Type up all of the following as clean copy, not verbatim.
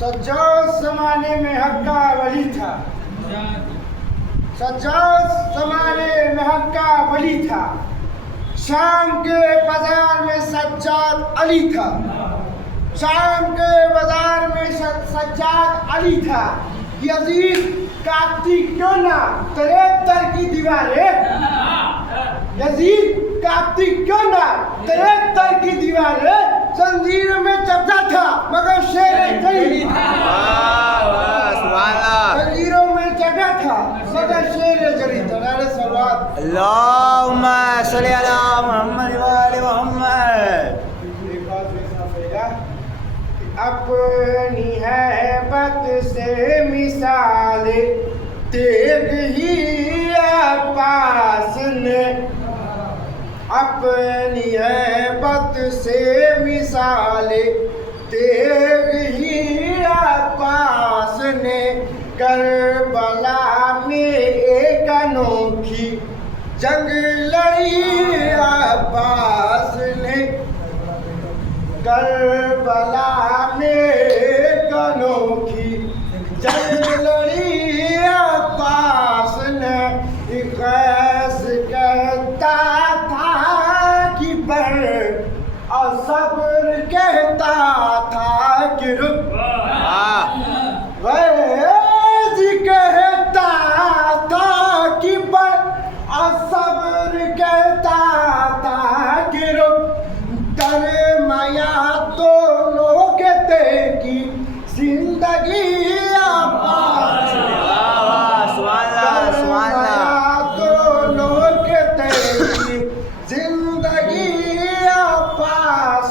सज्जाद ज़माने में हक्का वली था, सज्जाद ज़माने में हक्का वली था। शाम के बाजार में सज्जाद अली था, शाम के बाजार में सज्जाद अली था। यजीद काटती क्यों ना तेरे दर की दीवारें, यजीद काटती क्यों ना तेरे दर की दीवारें। जंजीर में चपटा था मगर शेर जरी था, जंजीरों में चपटा था मगर शेर जरी था। नारे सलावत अल्लाहुम्मा सल्ली अला मुहम्मद व आले मुहम्मद। अपनी हैबत से मिसाल तेग ही पास ने, अपनी हैबत से मिसाल तेग ही पास ने। करबला में एक अनोखी जंग लड़ी अब्बास ने, करबला में एक अनोखी जंग लड़ी अब्बास ने। गैस कहता था कि पर और सब्र कहता था कि रुक, गैस कहता था कि पर और सब्र कहता था कि रुक। दरमाया दोनों के की जिंदगी दोनों के की जिंदगी पास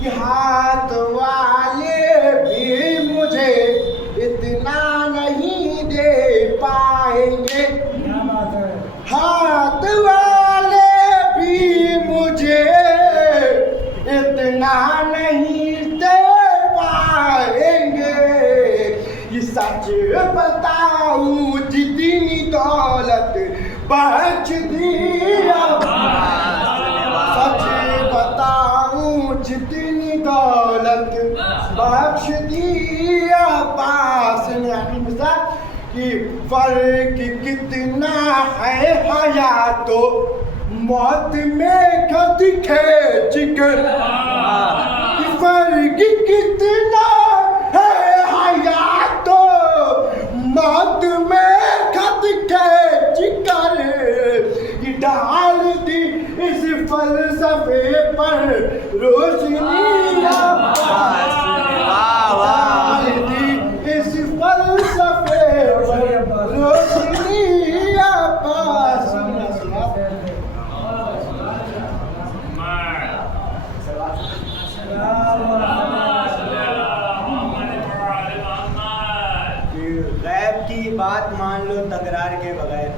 कि हाथ वाले भी मुझे इतना नहीं दे पाएंगे, हाथ वाले भी मुझे इतना नहीं दे पाएंगे। ये सच बताऊं जितनी दौलत बख्श दिया, सच बताऊं जितनी दौलत बख्श दिया पास ने। कि फर्क कितना है हयात तो मौत में खत खींच कर, कि फर्क कितना है हयात तो मौत में खत खींच कर। डाल दी इस फलसफे पर रोशनी, डाल दी इस फलसफे पर रोशनी पास। गैब की बात मान लो तकरार के बगैर,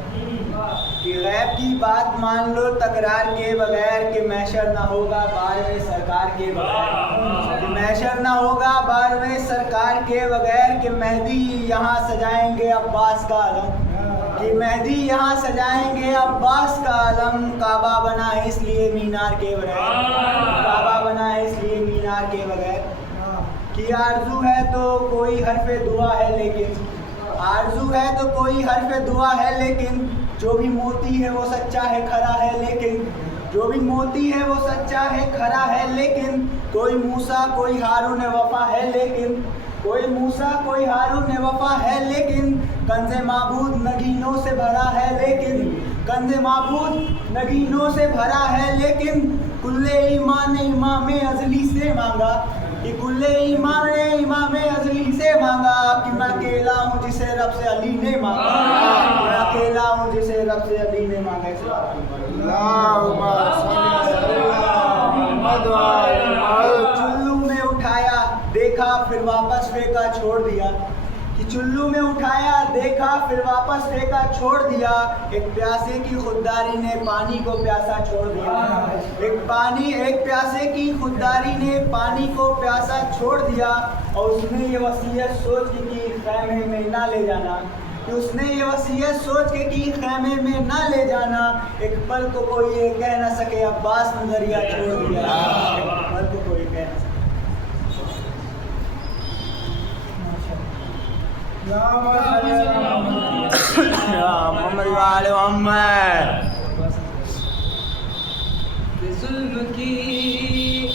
कि गैब की बात मान लो तकरार के बगैर। कि महशर ना होगा बारहवें सरकार के बगैर, कि महशर ना होगा बारहवें सरकार के बगैर। कि मेहदी यहाँ सजाएंगे अब्बास का आलम, कि मेहदी यहाँ सजाएंगे अब्बास का आलम। काबा बना है इसलिए मीनार के बगैर, काबा बना है इसलिए मीनार के बगैर। कि आरज़ू है तो कोई हर्फ़े दुआ है लेकिन, आरज़ू है तो कोई हर्फ़े दुआ है लेकिन। जो भी मोती है वो सच्चा है खरा है लेकिन, जो भी मोती है वो सच्चा है खरा है लेकिन। कोई मूसा कोई हारून वफ़ा है लेकिन, कोई मूसा कोई हारून वफ़ा है लेकिन। कंज़े माबूद नगीनों से भरा है लेकिन, कंज़े माबूद नगीनों से भरा है लेकिन। कुल्ले ईमान इमाम अज़ली से मांगा, कि कुल्ले ईमान ने इमाम अज़ली से मांगा। कि मैं अकेला हूँ जिसे रब से अली ने मांगा, मैं अकेला हूँ जिसे रब से अली ने मांगा। चुल्लू में उठाया देखा फिर वापस फेंका छोड़ दिया, कि चुल्लू में उठाया देखा फिर वापस फेंका छोड़ दिया। एक प्यासे की खुददारी ने पानी को प्यासा छोड़ दिया, एक प्यासे की खुददारी ने पानी को प्यासा छोड़ दिया। और उसने ये वसीयत सोच की खैमे में ना ले जाना, कि उसने ये वसीयत सोच के कि खैमे में ना ले जाना, एक पल को कोई ये कह ना सके अब्बास नजरिया छोड़ दिया, एक पल को कोई कह ना सके। मोहम्मद वाले मोहम्मद। जुल्म की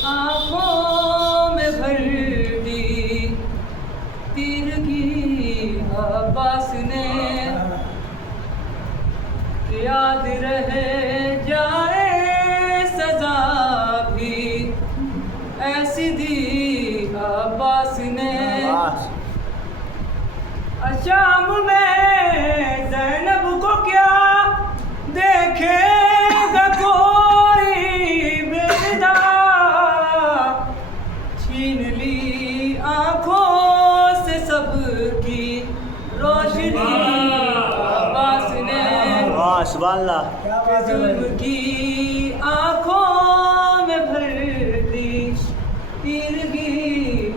आँखों में भर दी तीरगी अब्बास ने, याद रहे जाए सजा भी ऐसी दी अब्बास ने। शाम में ज़ैनब को क्या देखेगा कोई बेदा, छीन ली आँखों से सबकी रोशनी अब्बास ने। सुभान अल्लाह। जुल्म की आँखों में भर दी तीरगी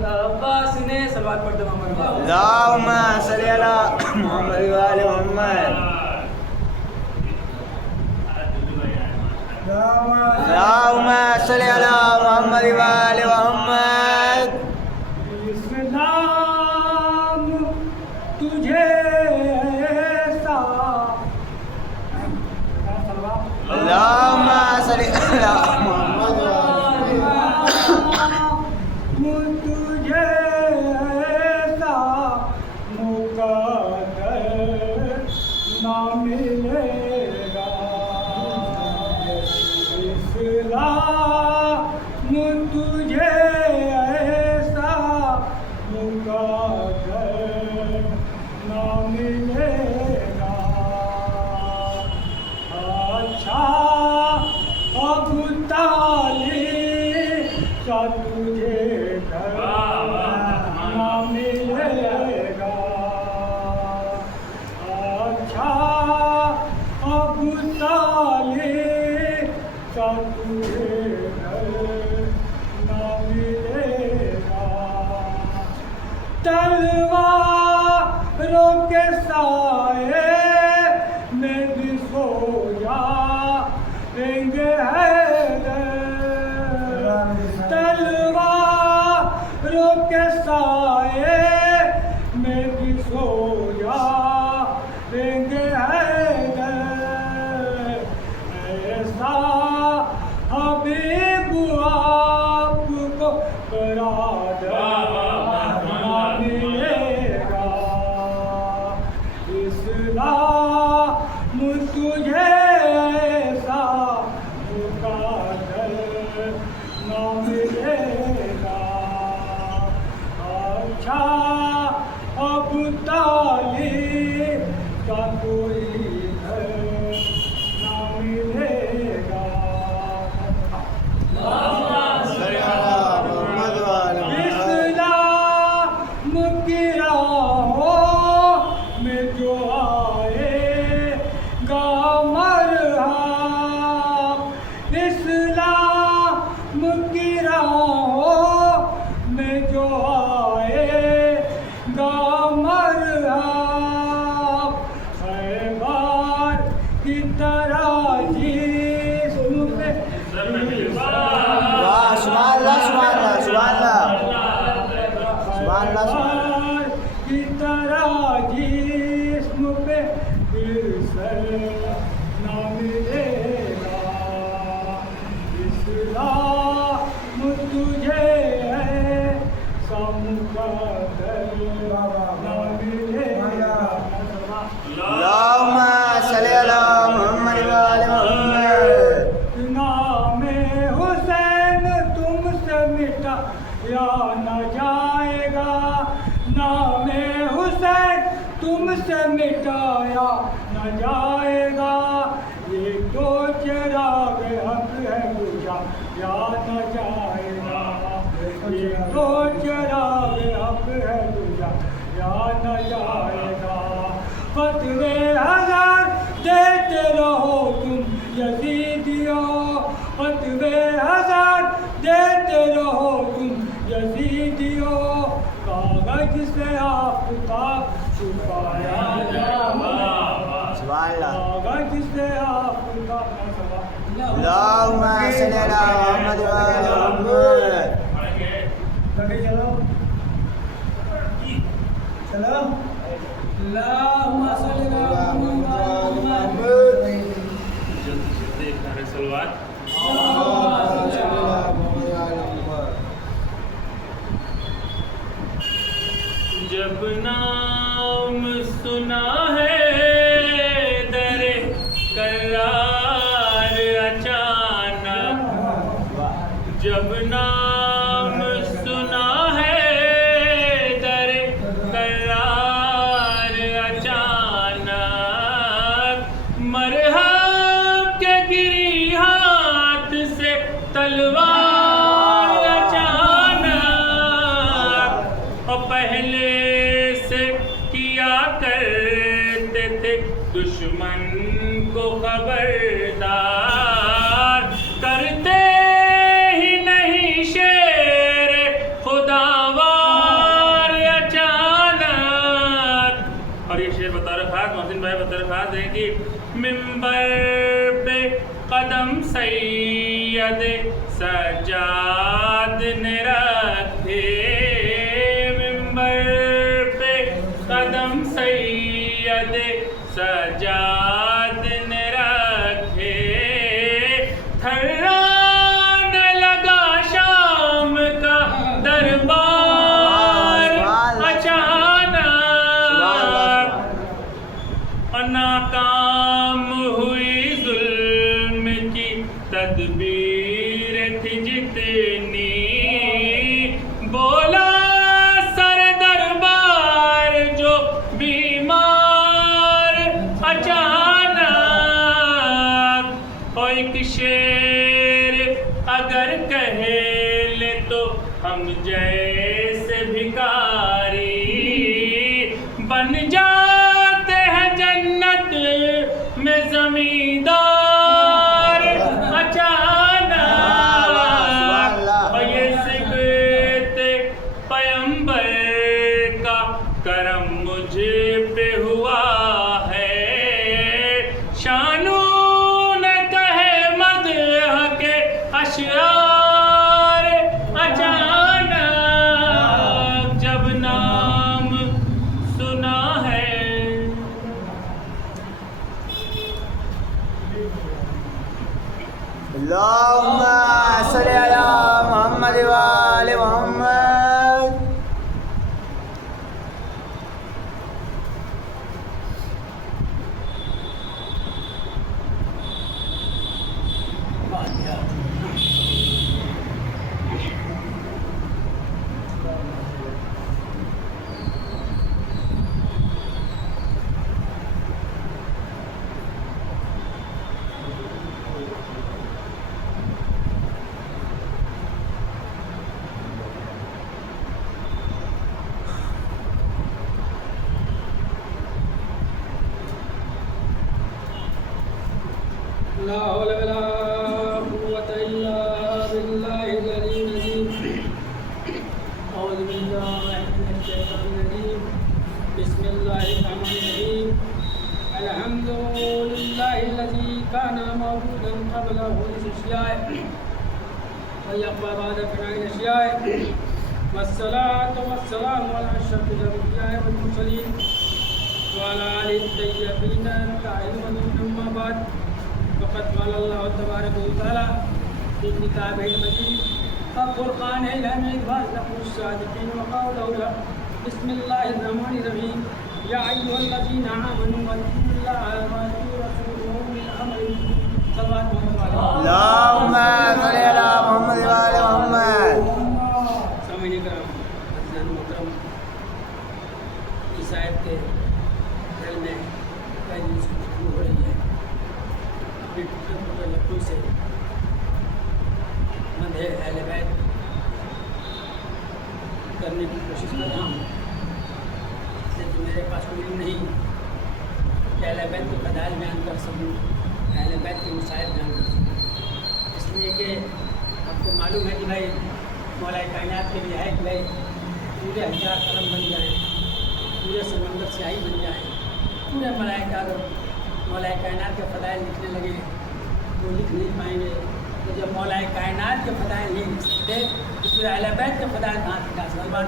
अब्बास ने। सलवात पढ़ दो मोहम्मद सल्ली अला मोहम्मद वाले मोहम्मद। सल्ली अला मोहम्मद वाले मोहम्मद। इस्लाम तुझे ऐसा अल्लाहुम्मा सल्ली अला मोहम्मद तुझे ऐसा मुक़द्दर ना मिलेगा। इस्लाम तुझे ऐसा मुक़द्दर ना मिलेगा। अच्छा अबू तालिब का तुझे घर ना मिलेगा। अच्छा अबू तालिब का तुझे घर ना मिलेगा। तलवारों के साए में भी सो जाएंगे हैदर। तलवारों के साए में भी सो जाएंगे हैदर। ऐसा हबीब आपको बरादर ना मिलेगा। इस्लाम तुझे ऐसा मुक़द्दर ना मिलेगा। अच्छा अबू तालिब का कोई घर ना मिलेगा। मोहम्मद वाले इस्लाम की राहों में जो आएगा मरहब। इस्लाम की राहों में जो आएगा मरहब। खैबर की तरह जिस्म पे वाह सुभान अल्लाह सुभान अल्लाह सुभान अल्लाह सुभान अल्लाह सुभान अल्लाह। की तरह जिस्म पे फिसल ना मिलेगा। इस्लाम तुझे ऐसा मुक़द्दर ना मिलेगा। अल्लाहुम्मा सल्ली अला मोहम्मद वाले मोहम्मद। नाम हुसैन तुमसे मिटा या न जाएगा। नाम हुसैन तुमसे मिटाया न जाएगा। ये तो चिराग हक है बुझा या न जाएगा। ये तो चिराग हक है बुझा या न जाएगा। फतवे हजार देते रहो तुम यजीदियो। फतवे हजार देते रहो तुम यजीदियो। कागज से आफ्ताब छुपाया जामा सुभान अल्लाह। अगर किसने आपका मसला अल्लाहुम्मा सल्ली अला मुहम्मद व अला मुहम्मद। कभी चलो चलो अल्लाहुम्मा सल्ली अला मुहम्मद सलवात। जब नाम सुना है दरे करार अचानक, जब नाम सुना है दरे करार अचानक, मरहम के गिरी हाथ से तलवार अचानक, और पहले से किया करते थे दुश्मन को खबरदार, करते ही नहीं शेर खुदावार अचानक। और ये शेर बता रखा मोहसिन भाई बता रखा है कि मिंबर पे कदम सैयद सज्जाद ने रखे, मिंबर पे कदम सैयद सज्जाद ने रखे, थर्राने लगा शाम का दरबार अचानक, और नाकाम हुई जुल्म की तदबीर थी जितनी, बोला सर दरबार जो बीमार अचानक, और एक शेर अगर कहे ले तो हम जैसे भिखारी बन जाते हैं जन्नत में जमींदार अचानक, और ये सिबते पैगंबर का करम मुझे पे हुआ है, शानू ने कहे मदह के अशआर अचानक, जब नाम सुना है। अल्लाहुम्मा सल्ली अला मुहम्मद व आले मुहम्मद। ला हौला वला कुव्वता इल्ला बिल्लाहिल अलीय्यिल अज़ीम। औज़ु बिल्लाहि मिनश शैतानिर रजीम। बिस्मिल्लाहिर रहमानिर रहीम। अल्हम्दुलिल्लाहिल्लज़ी काना मौजूदन क़ब्ल हुदूसिश अश्याए व यब्क़ा बअद फ़नाइल अश्याए, वस्सलातु वस्सलामु अला अशरफिल अंबिया'i वल मुरसलीन व अला आलिहि तय्यबीन ताहिरीन। अम्मा बाद, फ़क़द क़ाल अल्लाहु तबारक व तआला फ़ी किताबिहिल मजीद व फ़ुरक़ानिहिल हमीद व असदक़ुस सादिक़ीन व क़ौलुहु बिस्मिल्लाहिर रहमानिर रहीम। या अय्युहल्लज़ीना आमनू अतिउल्लाह व अतिउर रसूलहु उलिल अम्रि मिनकुम। सल्लल्लाहु अलैहि वसल्लम। अल्लाहुम्मा सल्ली अला मुहम्मद व आले मुहम्मद। सामईन इकराम, अज़ीज़ान मोहतरम, इस आयत के दिल में कई दिन से गुफ्तगू हो रही है। अपने टुटे लफ्ज़ों से मदह अहले बैत करने की कोशिश कर रहा हूँ, लेकिन मेरे पास कोई इल्म नहीं कि अहले बैत के फ़ज़ाइल बयान कर सकूँ, अहले बैत के मसाइल बयान कर सकूँ। इसलिए कि आपको मालूम है कि भाई मौला कायनात के लिए है कि भाई पूरे 1000 कलम बन जाए पूरे समंदर स्याही बन जाए, पूरे मलाइका लोग मौलाए कायनात के फ़दाइल लिखने लगे तो लिख नहीं पाएंगे। तो जब मौलाए कायनात के फ़दाइल नहीं लिख सकते तो फिर अहले बैत के फ़दाइल कहाँ से लिखा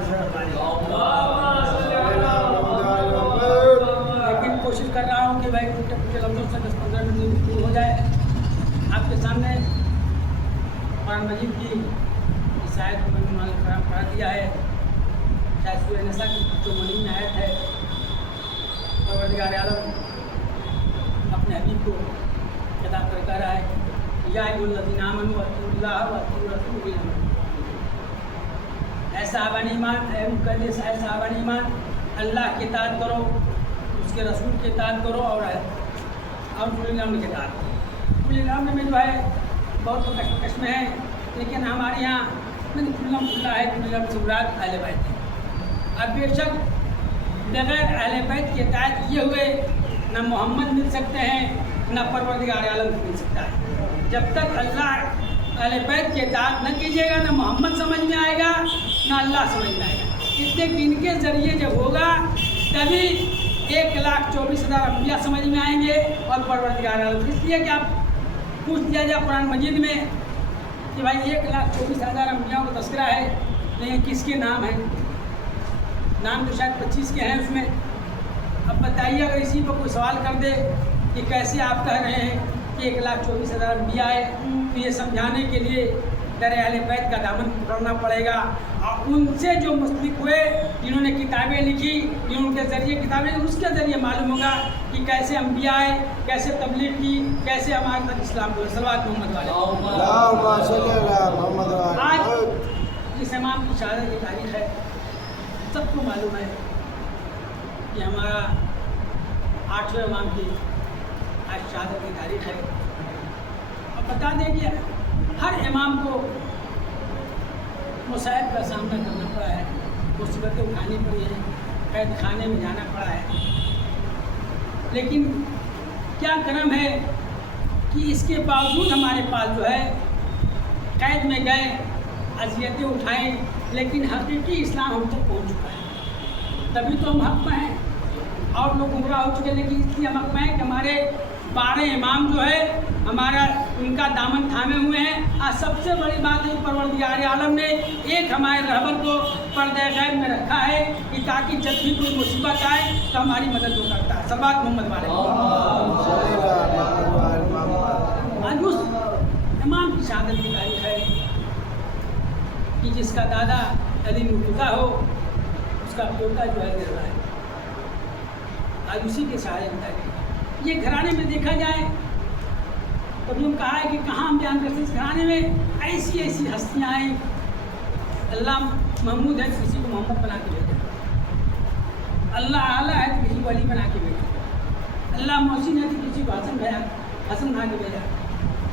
लेकिन कोशिश कर रहा हूँ कि भाई टूटे फूटे लफ्ज़ों से 10-15 मिनट में पूरी हो जाए। आपके सामने कुरान मजीद की शायद मैंने माल खराब करा दिया है, शायद सूरह निसा की जो मनीन आयत है, परवरदिगार आलम अपने हबीब को खिताब कर कह रहा है या अय्युहल्लज़ीना आमनू अत्तिऊल्लाह व अत्तिऊर रसूल, ऐ साहबान ईमान, ऐ मुक़द्दस ऐ साहबान ईमान, अल्लाह की इताअत करो, उसके रसूल की इताअत करो और उल अम्र की इताअत करो। उल अम्र में जो है बहुत तो कश्मकश में है, लेकिन हमारे यहाँ खुल्ला है उल अम्र से मुराद अहले बैत है। अब बेशक बगैर अहले बैत की इताअत किए हुए न मोहम्मद मिल सकते हैं न परवरदिगार आलम मिल सकता है। जब तक अल्लाह अहले बैत की इताअत न कीजिएगा न मोहम्मद समझ में आएगा न अल्लाह समझ में आएगा। इसलिए कि इनके ज़रिए जब होगा तभी 1,24,000 अम्बिया समझ में आएंगे और परवरदिगार आलम। इसलिए कि आप पूछ दिया जाए कुरान मजीद में कि भाई 1,24,000 अम्बियाओं का तस्करा है, लेकिन किसके नाम हैं? नाम तो शायद 25 के हैं उसमें। अब बताइए अगर इसी पर कोई सवाल कर दे कि कैसे आप कह रहे हैं कि 1,24,000 अम्बिया है, तो ये समझाने के लिए दर अहले बैत का दामन पकड़ना पड़ेगा और उनसे जो मुस्लिक हुए जिन्होंने किताबें लिखी, जिनके ज़रिए किताबें, उसके ज़रिए मालूम होगा कि कैसे अम्बिया आए, कैसे तबलीग की, कैसे हमारे तक इस्लाम को सल्लल्लाहु मोहम्मद वाले। आज जिस इमाम की शहादत की तारीख है सबको मालूम है कि हमारा 8वें इमाम की आज शहादत की तारीख है। और बता दें कि हर इमाम को मुसाइब का सामना करना पड़ा है, मुसीबतें उठानी पड़ी है, कैद खाने में जाना पड़ा है। लेकिन क्या करम है कि इसके बावजूद हमारे पास जो है कैद में गए, अज़ियतें उठाएं, लेकिन हकीकी इस्लाम हम तक पहुँच चुका है। तभी तो हम हक़ में हैं और लोग गुमराह हो चुके हैं। लेकिन इसलिए हम हक़ में हैं कि हमारे 12 इमाम जो है हमारा उनका दामन थामे हुए हैं। आज सबसे बड़ी बात है परवरदिगार आलम ने एक हमारे रहबर को पर्दे गैब में रखा है कि ताकि जब भी कोई मुसीबत आए तो हमारी मदद वो करता है। सल्लल्लाहु मोहम्मद वाले। आज उस इमाम की शहादत की तारीख है कि जिसका दादा अली मुर्तज़ा हो, उसका पोता जो है गिर रहा है। आज उसी के शहादत की तारीख। ये घराने में देखा जाए तो हम कहा है कि कहाँ हम बयान करते हैं, इस घराने में ऐसी ऐसी हस्तियाँ आई। अल्लाह महमूद है तो किसी को मोहम्मद बना के भेजा, अल्लाह आला है तो किसी को अली बना के भेजा, अल्लाह मोहसिन है तो किसी को हसन बना के भेजा।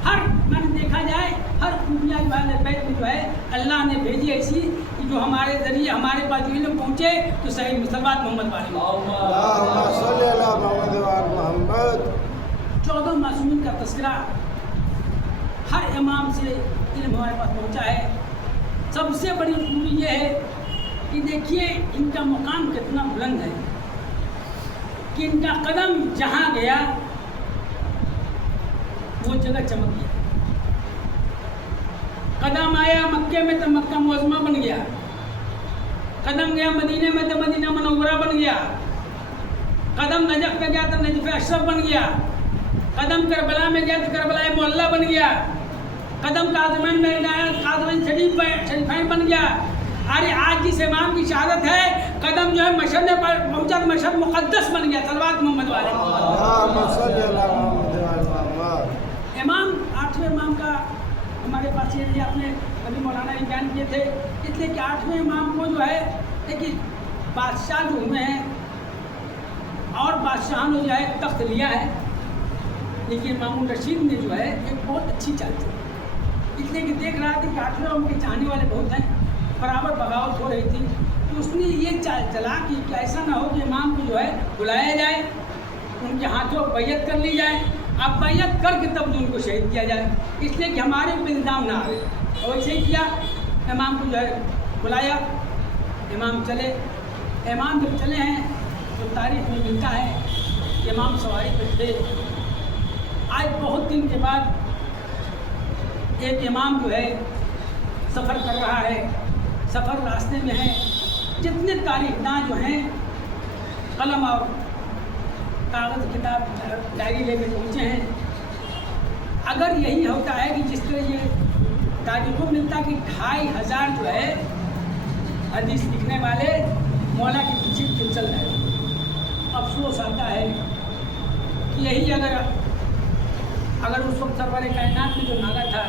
हर मैंने देखा जाए हर खूबियाँ जो है बैत में जो है अल्लाह ने भेजी ऐसी कि जो हमारे ज़रिए हमारे पास जो इल्म पहुँचे तो सही मुसलमान मोहम्मद वाले। 14 मासूमीन का तस्करा हर इमाम से इल्म हमारे पास पहुँचा है। सबसे बड़ी खूबी ये है कि देखिए इनका मुकाम कितना बुलंद है कि इनका कदम जहाँ गया वो जगह चमक गया। कदम आया मक्के में तो मक्का मुअज़्ज़मा बन गया, कदम गया मदीने में तो मदीना मुनव्वरा बन गया, कदम नजफ में गया तो नजफ अशरफ बन गया, कदम करबला में गया तो करबला मोहल्ला बन गया, कदम काज़िमैन में गया काज़िमैन शरीफैन बन गया। अरे आज जिस इमाम की शहादत है कदम जो है मशहद में पहुँचा तो मशहद मुक़द्दस बन गया। सल्लल्लाहु मोहम्मद वाले। इमाम 8वें इमाम का हमारे पास ये आपने अभी मौलाना ही बयान किए थे। इसलिए कि 8वें इमाम को जो है देखिए बादशाह जो हुए हैं और बादशाह ने जो है तख्त लिया है, लेकिन मामून रशीद ने जो है एक बहुत अच्छी चाल चली। इसलिए कि देख रहा था कि 8वें इमाम के चाहने वाले बहुत हैं, बराबर बगावत हो रही थी, तो उसने ये चाल चला कि ऐसा ना हो कि इमाम को जो है बुलाया जाए, उनके हाथों बैयत कर ली जाए, अब बैयत करके तब जो उनको शहीद किया जाए। इसलिए कि हमारे ऊपर इल्ज़ाम ना आए। और वैसे ही किया, इमाम को जो है बुलाया, इमाम चले। इमाम जब चले हैं तो तारीख में मिलता है कि इमाम सवारी पे थे। आज बहुत दिन के बाद एक इमाम जो है सफ़र कर रहा है, सफ़र रास्ते में है। जितने तारीखदान जो हैं कलम और कागज़ किताब डायरी लेके पहुँचे हैं, अगर यही होता है कि जिस तरह ये तारीखों मिलता कि 2500 जो है हदीस लिखने वाले मौला के पीछे चल रहे हैं। अफसोस आता है कि यही अगर उस वक्त सरवर कायनात में जो नागा था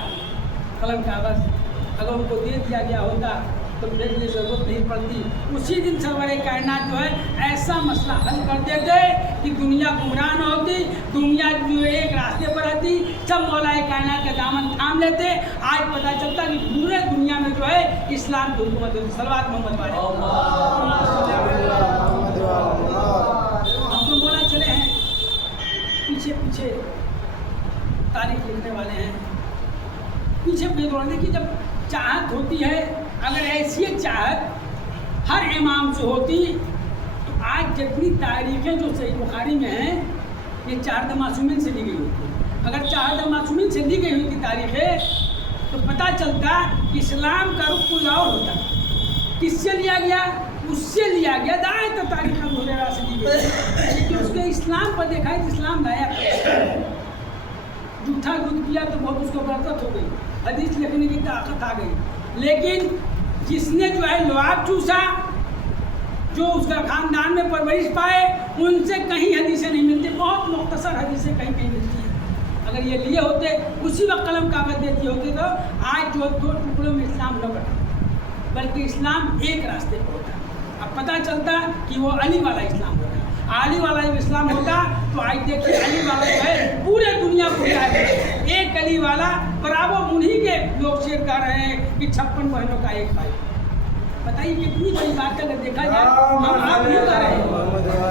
कलम कागज़, अगर उनको दे दिया गया होता तो फिर ये ज़रूरत नहीं पड़ती। उसी दिन सरवर कायनात जो है ऐसा मसला हल कर देते कि दुनिया गुमराह न होती, दुनिया जो एक रास्ते पर रहती, सब मौला कायनात का दामन थाम लेते। आज पता चलता कि पूरे दुनिया में जो है इस्लाम की हुकूमत होती। सलवात मोहम्मद वाले हम तो मौला चले हैं, पीछे पीछे तारीख लिखने वाले हैं, पीछे दौड़ने की जब चाहत होती है, अगर ऐसी चाहत हर इमाम से होती तो आज जितनी तारीखें जो सही बुखारी में हैं ये 4 मासूमीन से ली गई होती। अगर 4 मासूमीन से ली गई होती तारीखें तो पता चलता कि इस्लाम का रुख कुछ और होता। किससे लिया गया? उससे लिया गया दाएँ तो तारीख वगैरह से ली गई, लेकिन उसके इस्लाम पर देखा है तो इस्लाम लाया जूठा दूध किया तो बहुत उसको बरकत हो गई, हदीस लिखने की ताकत आ गई। लेकिन जिसने जो है लुआब चूसा, जो उसका खानदान में परवरिश पाए, उनसे कहीं हदीसें नहीं मिलती, बहुत मुख्तसर हदीसें कहीं कहीं मिलती हैं। अगर ये लिए होते उसी वक्त कलम कागज देती होते तो आज जो 2 टुकड़ों में इस्लाम न बना, बल्कि इस्लाम एक रास्ते पर होता। अब पता चलता कि वो अली वाला इस्लाम होता। अली वाला जब इस्लाम होता तो आज देखिए अली वाला जो है पूरे दुनिया को एक अली वाला बराबर उन्हीं के लोग शेर कर रहे हैं कि 56 बहनों का एक भाई। बताइए कितनी बड़ी बात अगर देखा जाए। हम आप नहीं कर रहे हैं,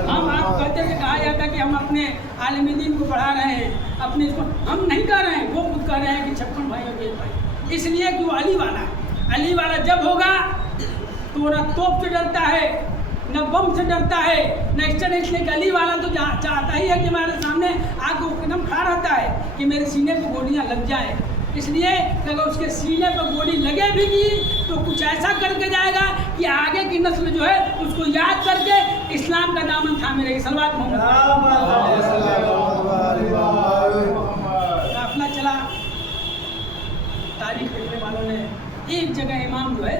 हम आप कहते थे कहा जाता कि हम अपने आलिम दीन को बढ़ा रहे हैं, अपने इसको हम नहीं कर रहे हैं, वो खुद कर रहे हैं कि 56 भाइयों के एक भाई। इसलिए कि वो अली वाला है। अली वाला जब होगा तो ना तोप से डरता है, न बम से डरता है, न इसलिए गली वाला तो चाहता ही है कि हमारे सामने आके एकदम खड़ा रहता है कि मेरे सीने पर गोलियां लग जाए। इसलिए अगर उसके सीने पर गोली लगे भी तो कुछ ऐसा करके जाएगा कि आगे की नस्ल जो है उसको याद करके इस्लाम का दामन थामे रहेगी। सलवात मोहम्मद काफिला चला, तारीख लिखने वालों ने एक जगह इमाम जो है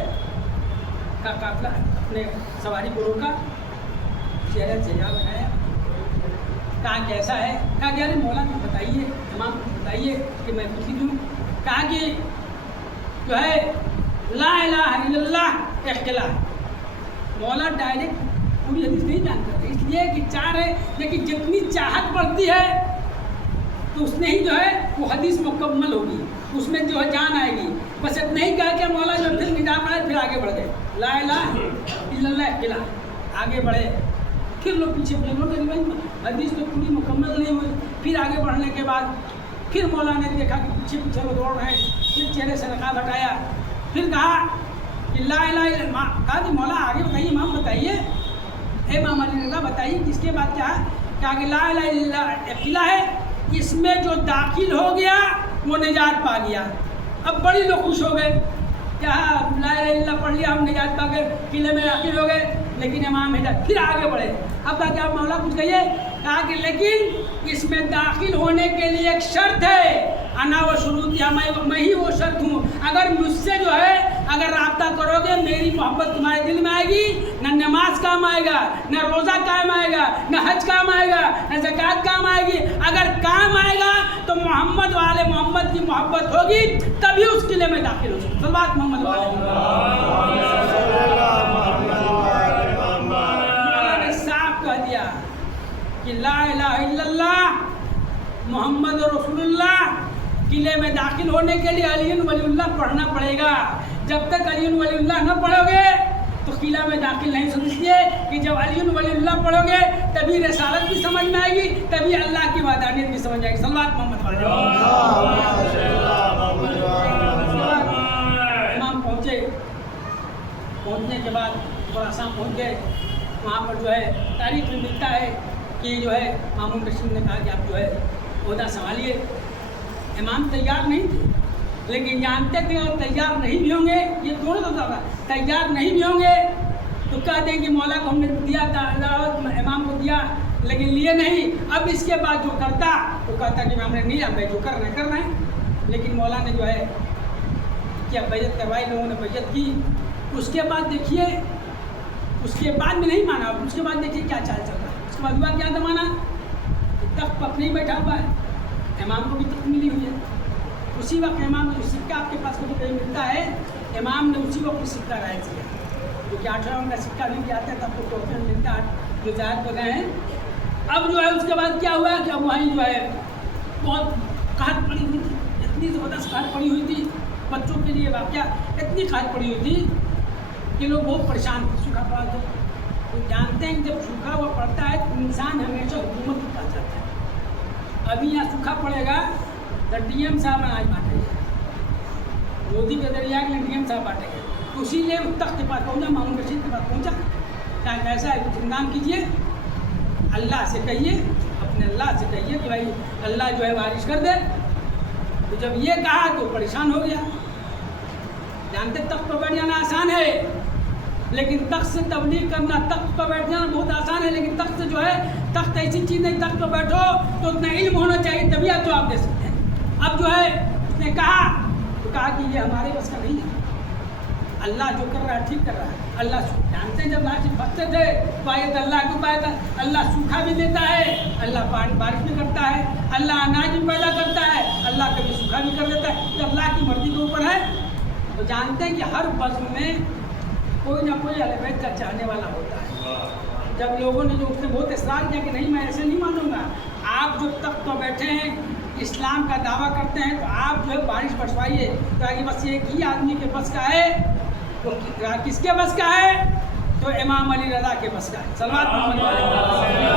का काफिला अपने सवारी को रोका, चेहरा चेहरा बनाया, कहा कैसा है? कहा कि अरे मौला कुछ बताइए, इमाम कुछ बताइए कि मैं कुछ दूँ। कहा कि जो है ला इलाहा इल्लल्लाह इख्तिला। मौला डायरेक्ट पूरी हदीस नहीं जानता, इसलिए कि 4 है, लेकिन जितनी चाहत बढ़ती है तो उसने ही जो है वो हदीस मुकम्मल होगी, उसमें जो है जान आएगी। बस इतना ही कहा कि मौला जब फिर निजाम आए फिर आगे बढ़ गए, ला इलाहा इल्लल्लाह इख्तिला, आगे बढ़े। फिर लोग पीछे बोले हदीस तो पूरी मुकम्मल नहीं हुई। फिर आगे बढ़ने के बाद फिर मौला ने देखा कि पीछे पीछे लोग दौड़ रहे हैं, फिर चेहरे से नकाब हटाया, फिर कहा कि ला इलाहा इल्लल्लाह। कहा कि मौला आगे बताइए, इमाम बताइए, इमाम अली रज़ा बताइए किसके बाद क्या है? कहा कि ला इलाहा इल्लल्लाह इख्तिला है, इसमें जो दाखिल हो गया वो निजात पा गया। अब बड़ी लोग खुश हो गए, क्या ला इलाहा इल्लल्लाह पढ़ लिया, हम निजात पा गए, किले में दाखिल हो गए। लेकिन इमाम हिदायत फिर आगे बढ़े। अब क्या मौला कुछ कहिए? कहा कि लेकिन इसमें दाखिल होने के लिए एक शर्त है, अना व शुरूत, या मैं ही वो शर्त हूँ। अगर मुझसे जो है अगर राब्ता करोगे मेरी मोहब्बत तुम्हारे दिल में आएगी, न नमाज काम आएगा, न रोज़ा काम आएगा, न हज काम आएगा, न ज़कात काम आएगी। अगर काम आएगा तो मोहम्मद वाले मोहम्मद की मोहब्बत होगी, तभी उस किले में दाखिल हो सकते। सल्लल्लाहु मोहम्मद वाले कि ला इलाहा इल्लल्लाह मोहम्मद रसूलुल्लाह किले में दाखिल होने के लिए अलीन वलीउल्लाह पढ़ना पड़ेगा। जब तक अलीन वलीउल्लाह न पढ़ोगे तो किला में दाखिल नहीं। समझिए कि जब अलीन वलीउल्लाह पढ़ोगे तभी रिसालत भी समझ में आएगी, तभी अल्लाह की वादानियत भी समझ आएगी। सल्लल्लाहु मोहम्मद वाले इमाम पहुँचे, पहुँचने के बाद खुरासान पहुँच गए। वहाँ पर जो है तारीख में मिलता है कि जो है मामून रशीद ने कहा कि आप जो है ओहदा संभालिए। इमाम तैयार नहीं थे, लेकिन जानते थे अगर तैयार नहीं भी होंगे, ये दोनों तो ज़्यादा तैयार नहीं भी होंगे तो कह दें कि मौला को हमने दिया था, इमाम को दिया लेकिन लिए नहीं। अब इसके बाद जो करता वो कहता कि हमने नहीं, अब जो करना है। लेकिन मौला ने जो है क्या बैयत करवाई, लोगों ने बैयत की। उसके बाद देखिए, उसके बाद में नहीं माना, उसके बाद देखिए क्या चाल चल रहा है। उसके बाद हुआ क्या ज़माना, तख्त पर नहीं बैठा हुआ है, इमाम को भी तख्त मिली हुई है। उसी वक्त इमाम जो सिक्का आपके पास कभी कहीं मिलता है, इमाम ने उसी वक्त सिक्का राय किया, क्योंकि 18 का सिक्का भी आता है तब आपको तोहफे में मिलता है, जो जायद हो गए हैं। अब जो है उसके बाद क्या हुआ कि अब वहीं जो है बहुत कहत पड़ी हुई थी, इतनी ज़बरदस्त कहत पड़ी हुई थी, बच्चों के लिए वाक़या इतनी कहत पड़ी हुई थी कि लोग बहुत परेशान थे। सूखा पड़ा था, तो जानते हैं कि जब सूखा हुआ पड़ता है तो इंसान हमेशा हुकूमत के पास जाता है। अभी यहाँ सूखा पड़ेगा तो DM साहब अनाज बांटेंगे, मोदी के दरिया के लिए DM साहब बांटेंगे। तो इसीलिए तख्त के पास पहुँचा, मामून रशीद के पास पहुँचा, क्या कैसा है कुछ इंतजाम कीजिए, अल्लाह से कहिए, अपने अल्लाह से कहिए कि भाई अल्लाह जो है बारिश कर दे। तो जब ये कहा तो परेशान हो गया। जानते तख्त पर बैठ जाना आसान है, लेकिन तख्त से तबलीग करना, तख्त पर बैठ जाना बहुत आसान है, लेकिन तख्त जो है, तख्त ऐसी चीज़ नहीं, तख्त पर बैठो तो उतना इल्म होना चाहिए तभी आप जवाब दे सकते हैं। अब जो है उसने कहा तो कहा कि ये हमारे बस का नहीं है, अल्लाह जो कर रहा है ठीक कर रहा है। अल्लाह जानते हैं जब लाठी फंसते थे तो आयत अल्लाह को पाया था, अल्लाह सूखा भी देता है, अल्लाह बारिश भी करता है, अल्लाह अनाज भी पैदा करता है, अल्लाह कभी सूखा भी कर देता है, तो अल्लाह की मर्जी के ऊपर है। तो जानते हैं कि हर बज़्म में कोई ना कोई अहले बैत का चाहने वाला होता है। जब लोगों ने जो उसने बहुत इसरार किया कि नहीं मैं ऐसे नहीं मानूंगा, आप जो तख्त पर बैठे हैं इस्लाम का दावा करते हैं तो आप जो है बारिश बरसवाइए, ताकि बस एक ही आदमी के बस का है। तो किसके बस का है? तो इमाम अली रज़ा के बस का है। सल्लल्लाहु अलैहि वसल्लम।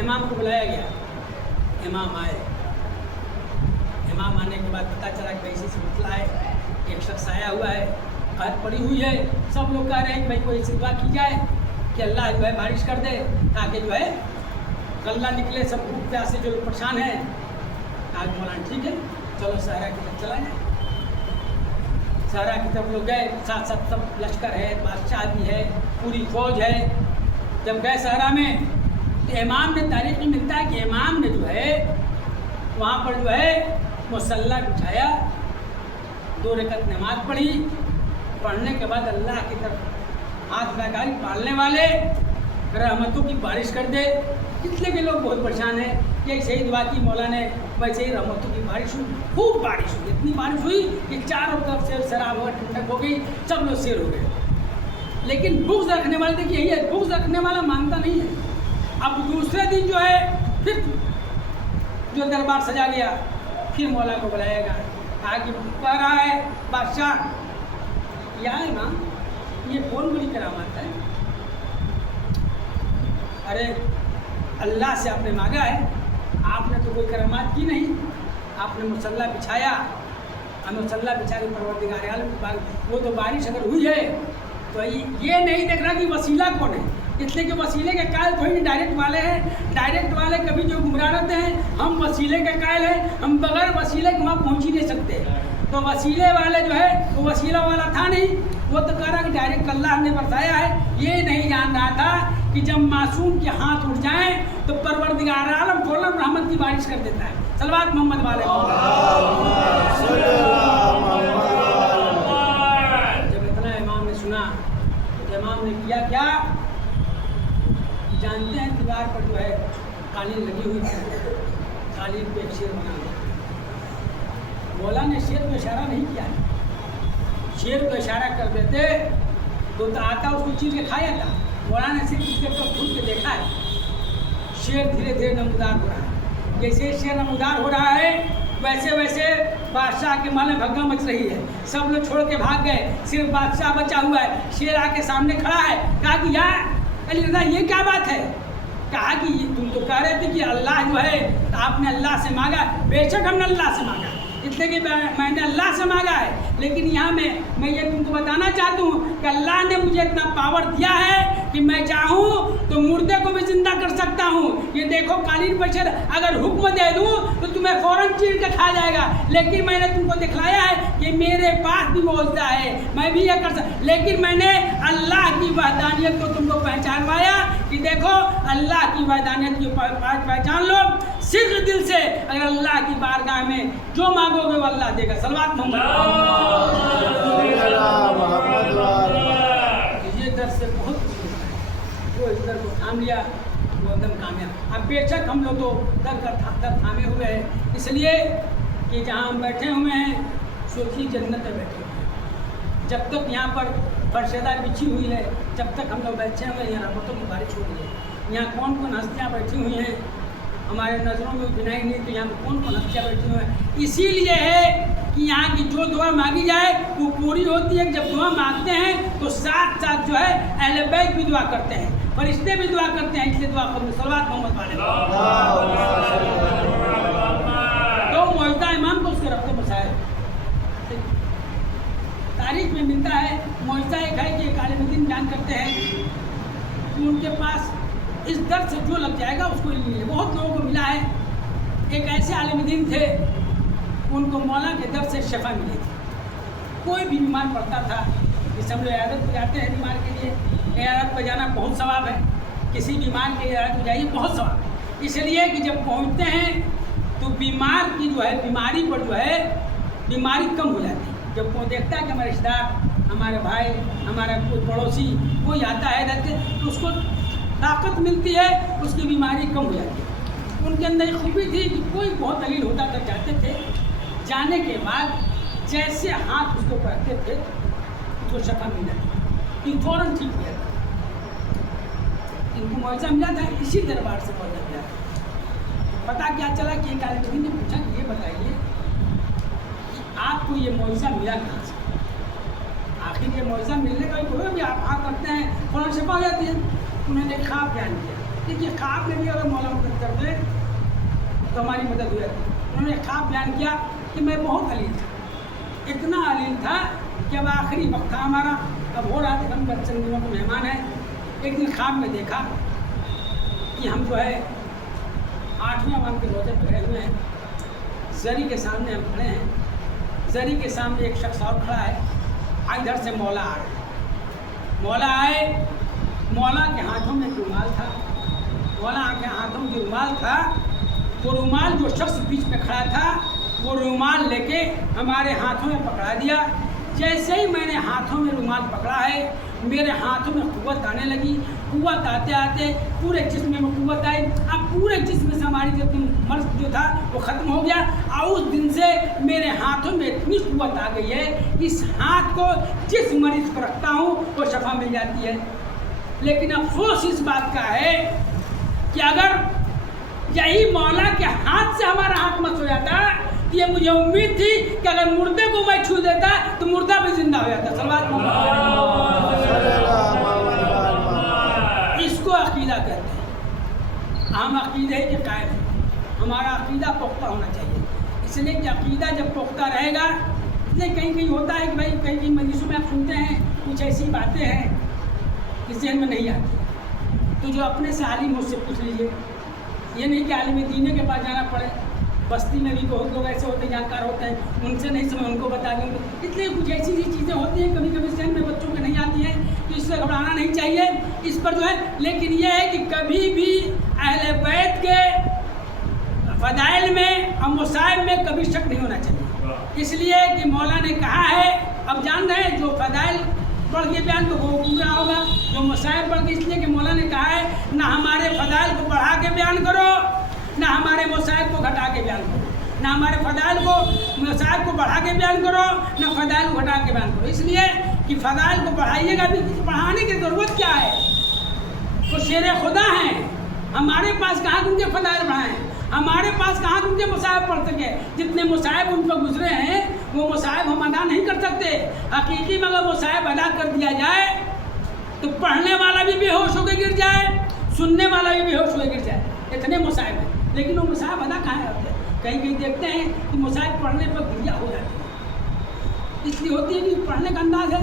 इमाम को बुलाया गया, इमाम आए, इमाम आने के बाद पता चला कि ऐसी से मतला है, एक शख्स आया हुआ है, कहत पड़ी हुई है, सब लोग कह रहे हैं कि भाई कोई दुआ की जाए कि अल्लाह जो है बारिश कर दे ताकि जो है गल्ला निकले, सब प्यासे जो लोग परेशान हैं। आज मौलाना ठीक है चलो सहरा की तरफ चला जाए। सहरा की तरफ लोग गए, साथ साथ सब लश्कर है, बादशाह भी है, पूरी फौज है। जब गए सहरा में तो इमाम ने, तारीख में मिलता है कि इमाम ने जो है वहाँ पर जो है मुसल्ला बिछाया, 2 रकअत नमाज पढ़ी, पढ़ने के बाद अल्लाह की तरफ हाथ लगाई, पालने वाले रहमतों की बारिश कर दे। कितने के लोग बहुत परेशान हैं, यही सही दुआ की मौला ने, वैसे ही रहमतों की बारिश हुई, खूब बारिश हुई, इतनी बारिश हुई कि चारों तरफ से शराब हो, ठंडक हो गई, सब लोग शेर हो गए। लेकिन बुग़्ज़ रखने वाले देखिए यही है, बुग़्ज़ रखने वाला मानता नहीं है। अब दूसरे दिन जो है फिर जो दरबार सजा गया, फिर मौला को बुलाएगा, कहा कि कह रहा है बादशाह क्या है ना, ये कौन बड़ी करामात है? अरे अल्लाह से आपने मांगा है, आपने तो कोई करामात की नहीं, आपने मुसल्ला बिछाया, हमें मुसल्ला बिछा के परवरदिगार आलम, वो तो बारिश अगर हुई है तो ये नहीं देख रहा कि वसीला कौन है, इसलिए कि वसीले के कायल कोई नहीं, डायरेक्ट वाले हैं। डायरेक्ट वाले कभी जो गुमराह रहते हैं, हम वसीले के कायल हैं, हम बगैर वसीले के वहाँ पहुँच ही नहीं सकते। तो वसीले वाले जो है वो वसीला वाला था नहीं, वो तो कह रहा कि डायरेक्ट अल्लाह ने बरसाया है। ये नहीं जान रहा था कि जब मासूम के हाथ उठ जाएं तो परवरदिगार आलम फौरन रहमत की बारिश कर देता है। सलवात मोहम्मद वाले। जब इतना इमाम ने सुना तो इमाम ने किया क्या, जानते हैं दीवार पर जो है कालीन लगी हुई थी, कालीन पे एक शेर बना हुआ। मौला ने शेर को इशारा नहीं किया, शेर को इशारा कर देते तो आता उसको चीज के खाया था। मौला ने सिर्फ उसके ऊपर खुद के देखा है, शेर धीरे धीरे नमूदार हो रहा है। जैसे शेर नमूदार हो रहा है वैसे वैसे बादशाह के माल में भगदड़ मच रही है, सब लोग छोड़ के भाग गए, सिर्फ बादशाह बचा हुआ है। शेर आके सामने खड़ा है, कहा कि यार अली रज़ा ये क्या बात है? कहा कि तुम तो कह रहे थे कि अल्लाह जो है, तो आपने अल्लाह से मांगा। बेशक हमने अल्लाह से मांगा, इसलिए देखिए मैंने अल्लाह से मांगा है, लेकिन यहाँ मैं ये तुमको बताना चाहता हूँ कि अल्लाह ने मुझे इतना पावर दिया है कि मैं चाहूँ तो मुर्दे को भी जिंदा कर सकता हूँ। ये देखो कालीन बशर अगर हुक्म दे दूँ तो तुम्हें फ़ौरन चीर के खा जाएगा, लेकिन मैंने तुमको दिखलाया है कि मेरे पास भी मौजूदा है, मैं भी ये कर सकता। लेकिन मैंने अल्लाह की वहदानियत को तुमको पहचानवाया कि देखो अल्लाह की वहदानियत की पहचान लो सिर्फ दिल से। अगर अल्लाह की बारगाह में जो मांगोगे वो अल्लाह देगा। सलवात ये दर से बहुत जो इस दर को थाम लिया वो एकदम कामयाब। अब बेशक हम लोग तो दर थामे हुए हैं, इसलिए कि जहाँ हम बैठे हुए हैं सोचिए जन्नत में बैठे हुए हैं। जब तक यहाँ पर फरशेदा बिछी हुई है, जब तक हम लोग बैठे हुए हैं, यहाँ रहमतों की बारिश हो रही है। यहाँ कौन कौन हस्तियाँ बैठी हुई हैं हमारे नज़रों में गिनाई नहीं, तो यहाँ पर कौन कौन हस्तियाँ बैठी हुई हैं। इसीलिए है कि यहाँ की जो दुआ मांगी जाए वो पूरी होती है। जब दुआ मांगते हैं तो साथ साथ जो है अहले बैत भी दुआ करते हैं, फरिश्ते भी दुआ करते हैं, इसलिए दुआ करो सल्लल्लाहु मोहम्मद वाले तो मौजूदा इमाम को उसके रब्ते बसाए। तारीख में मिलता है मौजूदा एक है कि एक आलिम-ए-दीन बयान करते हैं कि उनके पास इस दर्द से जो लग जाएगा उसको इल्म मिले। बहुत लोगों को मिला है। एक ऐसे आलिम-ए-दीन थे उनको मौला के दर्द से शफा मिली थी। कोई भी बीमार पड़ता था, जैसे हम लोग इयादत पर जाते हैं बीमार के लिए, इयादत पर जाना बहुत सवाब है, किसी बीमार के इयादत पर जाइए बहुत सवाब है। इसलिए कि जब पहुँचते हैं तो बीमार की जो है बीमारी पर जो है बीमारी कम हो जाती है। जब वो देखता है कि हमारे रिश्तेदार, हमारे भाई, हमारा कोई पड़ोसी कोई आता है तो उसको ताकत मिलती है, उसकी बीमारी कम हो जाती है। उनके अंदर एक खूबी थी कि कोई बहुत दलील होता था, जाते थे, जाने के बाद जैसे हाथ उसको पकड़ते थे उसको शफा मिल जाती थी, फ़ौरन ठीक हो जाता। इनको मौजा मिला था, इसी दरबार से मौजा मिला था। पता क्या चला कि एक आलिम ने पूछा कि ये बताइए कि आपको ये मौजा मिला कहाँ से? आखिर ये मौजा मिलने का कोई भी आप हाथ रखते हैं फ़ौरन शफा हो जाती है। उन्होंने ख्वाब बयान किया। देखिए ख्वाब में भी अगर मौला मदद कर दे तो हमारी मदद हो जाती है। उन्होंने ख्वाब बयान किया कि मैं बहुत अलील था, इतना अलील था कि अब आखिरी वक्त था हमारा, अब हो रहा था हम चंद दिनों के मेहमान हैं। एक दिन ख्वाब में देखा कि हम जो है 8वें अवाम के रोज़े पर गए हुए हैं, जरी के सामने हम खड़े हैं, जरी के सामने एक शख्स और खड़ा है, इधर से मौला आ रहे। मौला आए, मौला के हाथों में रुमाल था, मौला के हाथों में जो रुमाल था वो रुमाल जो शख्स बीच में खड़ा था वो रुमाल लेके हमारे हाथों में पकड़ा दिया। जैसे ही मैंने हाथों में रुमाल पकड़ा है मेरे हाथों में कुव्वत आने लगी। कुव्वत आते आते पूरे जिस्म में कुव्वत आई। अब पूरे जिस्म से हमारी जो मर्ज जो था वो ख़त्म हो गया और उस दिन से मेरे हाथों में इतनी कुव्वत आ गई है, इस हाथ को जिस मरीज को रखता हूँ वो शफा मिल जाती है। लेकिन अफसोस इस बात का है कि अगर यही मौला के हाथ से हमारा हाथ मत हो जाता, ये मुझे उम्मीद थी कि अगर मुर्दे को मैं छू देता तो मुर्दा भी जिंदा हो जाता। इसको अकीदा कहते हैं। हम अकीदे के कायम हैं, हमारा अकीदा पुख्ता होना चाहिए। इसलिए कि अकीदा जब पुख्ता रहेगा, इसलिए कहीं कहीं होता है कि भाई कहीं कहीं मजलिसों में आप सुनते हैं कुछ ऐसी बातें हैं कि ज़हन में नहीं आती, तो जो अपने से आलिम उससे पूछ लीजिए। ये नहीं कि आलिम-ए-दीन के पास जाना पड़े। बस्ती में भी बहुत लोग ऐसे होते हैं, जानकार होते हैं, उनसे नहीं समझ उनको बता देंगे। इसलिए कुछ ऐसी चीज़ें होती हैं कभी कभी ज़हन में बच्चों के नहीं आती हैं, तो इससे घबराना नहीं चाहिए इस पर जो है। लेकिन यह है कि कभी भी अहले बैत के फ़दाइल में और मसाइब में कभी शक नहीं होना चाहिए। इसलिए कि मौला ने कहा है, अब जान रहे हैं जो फ़दाइल बढ़ के बयान तो वो पूरा होगा, जो मसाइब बढ़ के, इसलिए कि मौला ने कहा है ना हमारे फ़दाइल को बढ़ा के बयान करो, ना हमारे मसाइब को घटा के बयान करो, ना हमारे फ़दाइल को मसाइब को बढ़ा के बयान करो, ना फ़दाइल को घटा के बयान करो। इसलिए कि फ़दाइल को बढ़ाइएगा भी, बढ़ाने की ज़रूरत क्या है? वो शेर खुदा हैं, हमारे पास कहाँ उनके फ़दाइल बढ़ाएँ, हमारे पास कहाँ उनके मसाइब पढ़ सके। जितने मसाइब उन पर गुजरे हैं वो मसाइब हम अदा नहीं कर सकते। हकीकी में अगर मसाइब अदा कर दिया जाए तो पढ़ने वाला भी बेहोश होकर गिर जाए, सुनने वाला भी बेहोश होकर गिर जाए, इतने मसाइब हैं। लेकिन वो मसाइब अदा कहाँ करते हैं? कहीं कहीं देखते हैं कि मुसाहिब पढ़ने पर गिरिया हो जाती है, इसलिए होती है कि पढ़ने का अंदाज है।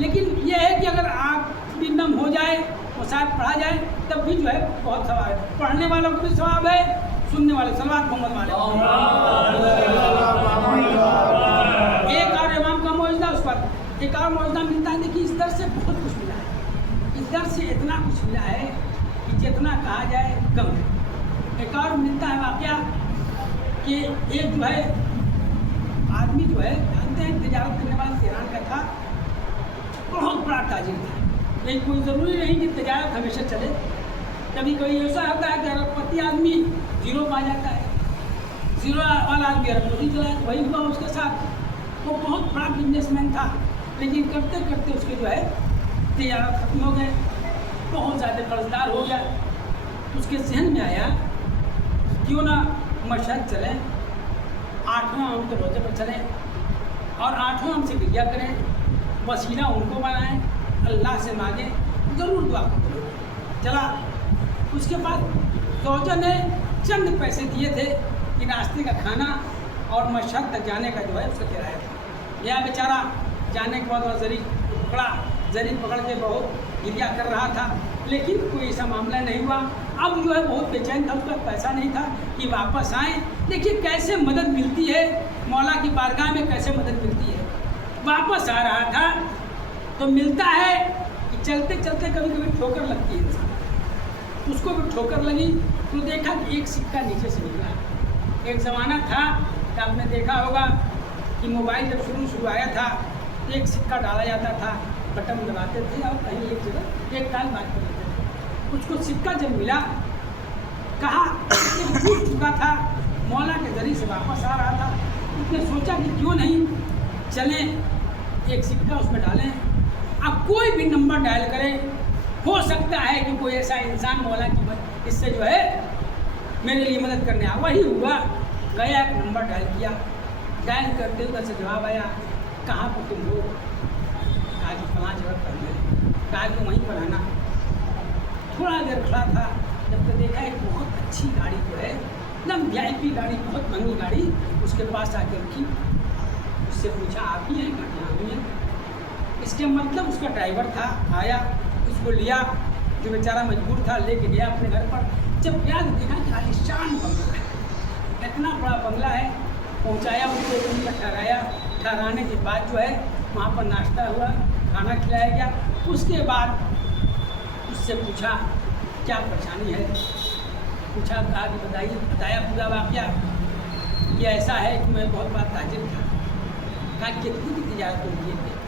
लेकिन यह है कि अगर आँख भी नम हो जाए, मुसाहिब पढ़ा जाए, तब भी जो है बहुत सवाब है। पढ़ने वालों को भी सवाब है, सुनने वाले सलवात मोहम्मद वाले। एक और इमाम का मौजदा, उस पर एक और मौजदा मिलता है। देखिए, इस दर से बहुत कुछ मिला है, इस दर से इतना कुछ मिला है कि जितना कहा जाए कम है। एक और मिलता है वाक़या कि एक जो है आदमी जो है, जानते हैं तिजारत करने वाला तेहरान का था, बहुत बड़ा ताजिर था। लेकिन कोई ज़रूरी नहीं कि तिजारत हमेशा चले, कभी कभी ऐसा होता है कि अरबपति आदमी जीरो पा जाता है, जीरो वाला आदमी अरबपति चला। वही हुआ उसके साथ। वो बहुत बड़ा बिजनेसमैन था, लेकिन करते करते उसके जो है तिजारत खत्म हो गए, बहुत ज़्यादा कर्जदार हो गया। उसके जहन में आया क्यों ना मशहद चलें, 8वां आम के रोज़े पर चलें और 8वां आम से क्रिया करें, वसीला उनको बनाएं, अल्लाह से मांगें, ज़रूर दुआ करें। चला। उसके बाद दौजा ने चंद पैसे दिए थे कि नाश्ते का खाना और मशहद तक जाने का जो है उसका किराया था। यह बेचारा जाने के बाद वह जरी पकड़ के बहुत गिरिया कर रहा था, लेकिन कोई ऐसा मामला नहीं हुआ। अब जो है बहुत बेचैन था, उसका पैसा नहीं था कि वापस आए। देखिए कैसे मदद मिलती है, मौला की बारगाह में कैसे मदद मिलती है। वापस आ रहा था तो मिलता है कि चलते चलते कभी कभी ठोकर लगती है इंसान। उसको भी ठोकर लगी तो देखा कि एक सिक्का नीचे से निकला। एक ज़माना था कि आपने देखा होगा कि मोबाइल जब शुरू आया था, एक सिक्का डाला जाता था, बटन दबाते थे और कहीं एक जगह एक टाइम बात कर लेते थे। उसको सिक्का जब मिला, कहा टूट चुका था, मौला के जरिए से वापस आ रहा था। उसने सोचा कि क्यों नहीं चलें एक सिक्का उसमें डालें। अब कोई भी नंबर डायल करें, हो सकता है कि कोई ऐसा इंसान मौला की इससे जो है मेरे लिए मदद करने आ। वही हुआ, गया एक नंबर डायल किया, डायल करते उधर से जवाब आया, कहाँ पर तुम हो? कहा कि फलां जगह पर है। कहा कि वहीं पर आना। थोड़ा देर खड़ा था, जब तक देखा एक बहुत अच्छी गाड़ी जो है, एकदम VIP गाड़ी, बहुत महंगी गाड़ी, उसके पास आके रुकी। उससे पूछा आप ही हैं? कहा हम ही हैं। इसके मतलब उसका ड्राइवर था, आया, उसको लिया, जो बेचारा मजबूर था, लेके गया अपने घर पर। जब गया तो देखा कि आलिशान बंगला है, इतना बड़ा बंगला है। पहुंचाया, उसको एक दिन ठहराया। ठहराने के बाद जो है वहाँ पर नाश्ता हुआ, खाना खिलाया गया। उसके बाद उससे पूछा क्या परेशानी है। पूछा, कहा कि बताया पूरा वाक़या कि ऐसा है कि मैं बहुत बड़ा ताजिर था। कहा कितनी की तिजारत को लिए थे?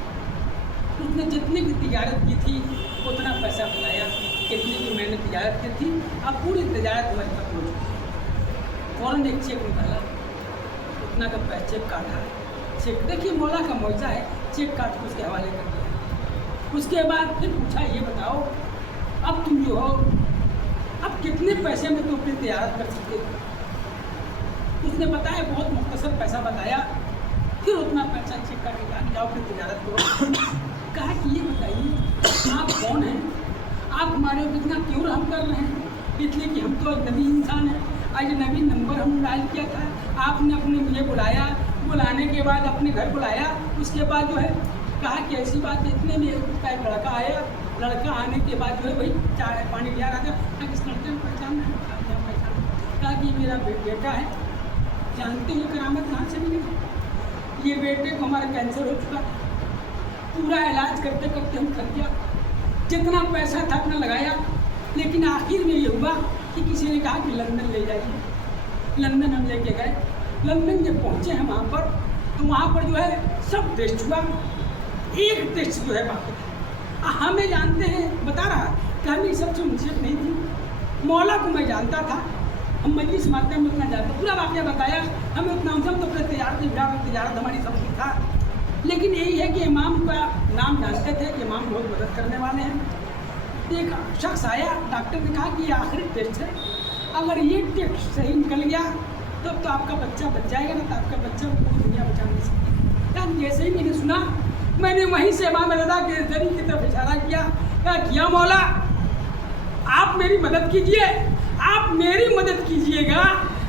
उसने जितने की तिजारत की थी उतना पैसा बताया, कितनी की मैंने तिजारत की थी। अब पूरी तिजारत हमारी खत्म हो चुकी है। फ़ौरन एक चेक निकाला, उतना का पैसा चेक काटा। चेक देखिए मौला का मौजा है, चेक काट के उसके हवाले कर दिया। उसके बाद फिर पूछा, ये बताओ अब तुम जो हो, अब कितने पैसे में तुम अपनी तिजारत कर सकते हो? उसने बताया, बहुत मुख्तसर पैसा बताया। फिर उतना पैसा चेक काट के जाओ अपनी तिजारत करो। कहा कि ये बताइए आप कौन हैं? आप हमारे ऊपर इतना क्यों रहम कर रहे हैं? इसलिए कि हम तो अजनबी इंसान हैं। अजनबी नंबर हम डायल किया था, आपने अपने मुझे बुलाया, बुलाने के बाद अपने घर बुलाया। उसके बाद जो है कहा कि ऐसी बात है, इतने में उसका एक लड़का आया। लड़का आने के बाद जो है वही चाय पानी लिया रहा था। कहा किस लड़के को पहचान पहचान? कहा कि मेरा बेटा है। जानते हैं करामत कहाँ से मिली? ये बेटे को हमारा कैंसर हो चुका, पूरा इलाज करते करते हम थक गया, जितना पैसा था अपना लगाया, लेकिन आखिर में ये हुआ कि किसी ने कहा कि लंदन ले जाइए। लंदन हम लेके गए। लंदन जब पहुँचे हैं वहाँ पर, तो वहाँ पर जो है सब टेस्ट हुआ, एक टेस्ट जो है बाकी था। हमें जानते हैं, बता रहा कि हमें सबसे मुसीबत नहीं थी। मौला को मैं जानता था, हम मजलिस मारते में उतना जानते, पूरा वाक़या बताया हमें उतना। हम तो अपने तिजारत हमारी सब कुछ था, लेकिन यही है कि इमाम का नाम जानते थे कि इमाम बहुत मदद करने वाले हैं। एक शख्स आया, डॉक्टर ने कहा कि ये आखिरी टेस्ट है, अगर ये टेस्ट सही निकल गया तब तो आपका बच्चा बच जाएगा, ना तो आपका बच्चा पूरी दुनिया बचा नहीं सकती। यार जैसे ही मैंने सुना, मैंने वहीं से इमाम रज़ा के जरिए की तरफ इशारा किया मौला आप मेरी मदद कीजिए, आप मेरी मदद कीजिएगा।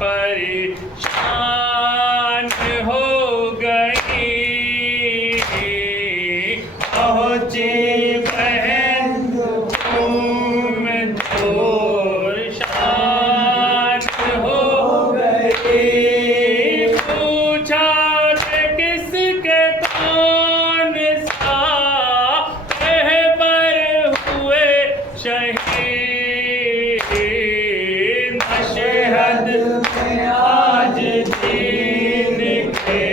परेशान हो गई। पहुँची बहन तुम दूर शान हो गई। पूछा कि किसके कौन सा रहबर हुए शहीद। मशहद में आज दीन के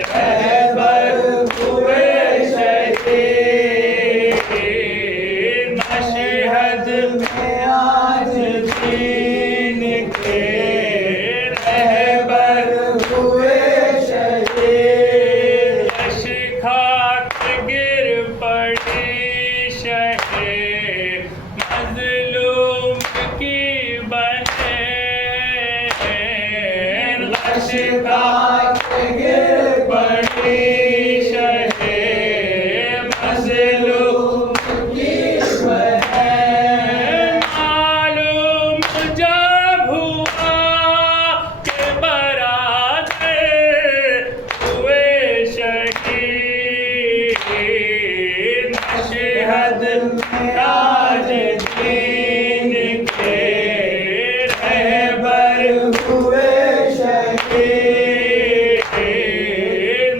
रहबर हुए शहीद। मशहद में आज दीन के रहबर हुए शहीद। यश खाक गिर पड़ी शहे मजलूम की बहन। यश खाक गिर पड़ी शहे मजलूम की बहन। मालूम जब हुआ के बरातर हुए शहीद। मशहद में आज दीन के रहबर हुए शहीद।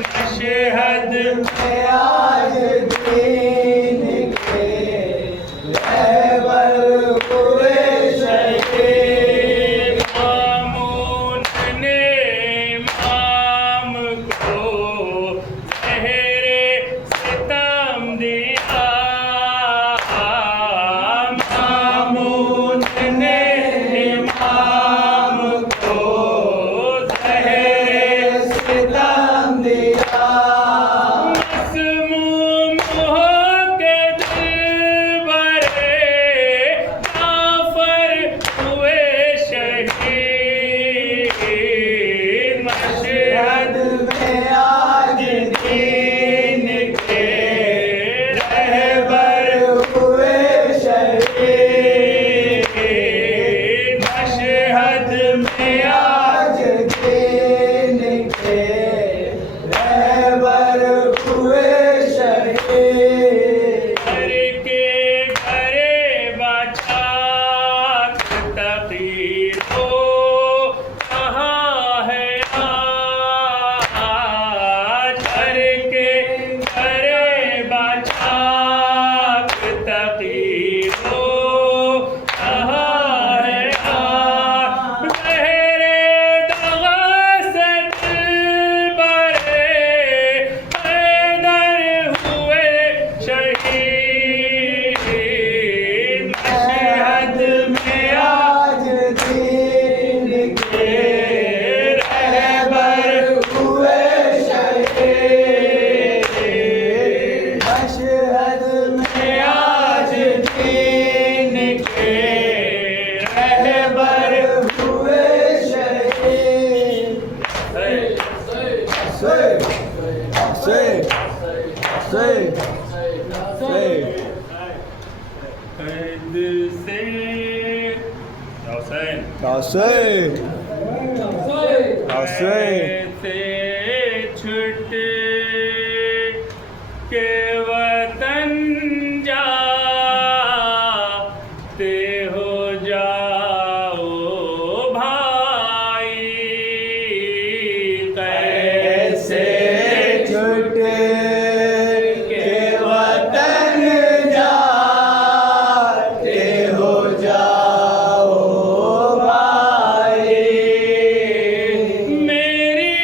मशहद में आज दीन के रहबर हुए शहीद। मामून ने इमाम को ज़हरे सितम दिया। मामून ने इमाम को ज़हरे सितम दिया। मसमूम हो के दिल भरे काफर हुए शहीद। मशहद में आज दीन के रहबर हुए शहीद। मशहद में आज दीन के रहबर हुए शहीद। घर के घरे बचाक तकीर को कहाँ है आज। घर के घरे बचाक तकीर को कहाँ है आज। गहरे दगा से दिल भरे हैदर हुए शहीद। मशहद में आज दीन के रहबर हुए शहीद। मशहद में आज दीन के रहबर हुए शहीद। कैद से कैसे छुट के वतन जाते हो जाओ भाई। कैसे छुट के वतन जाते हो जाओ भाई। मेरी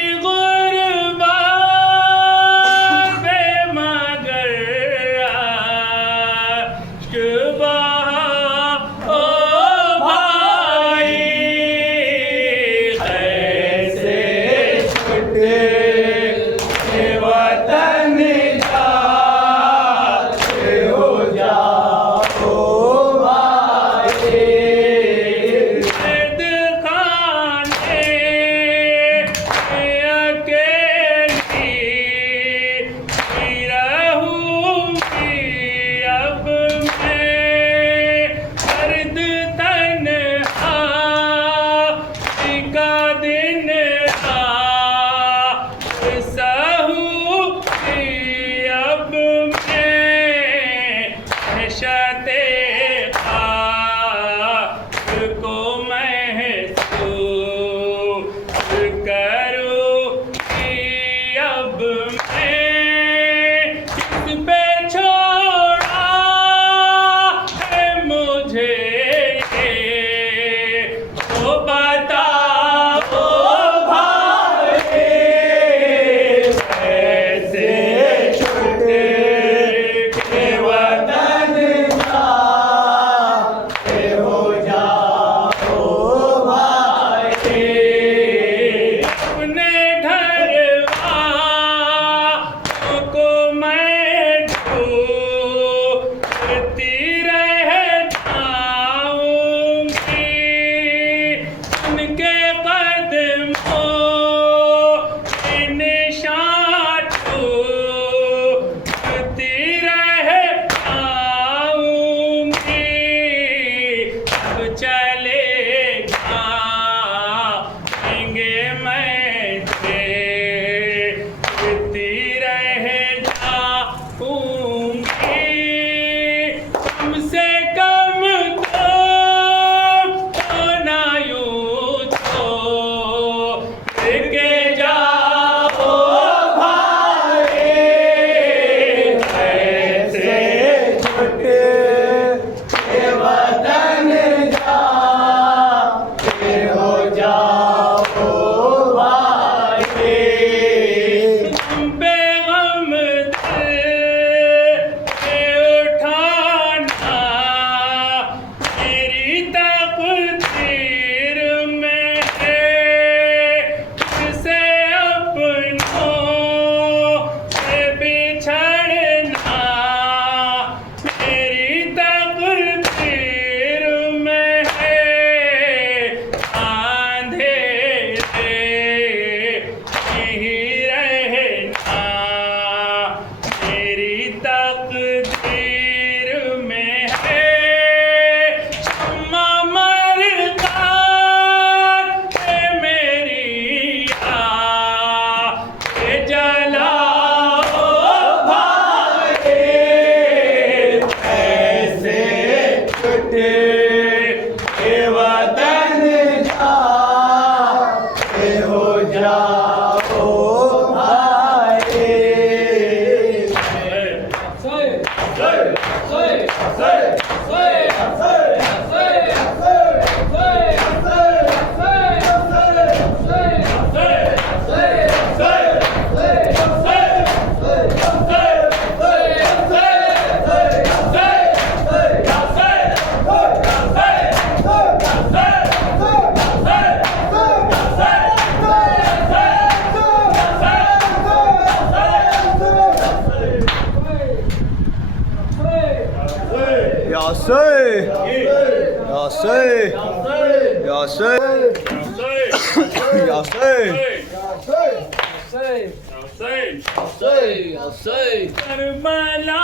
करबला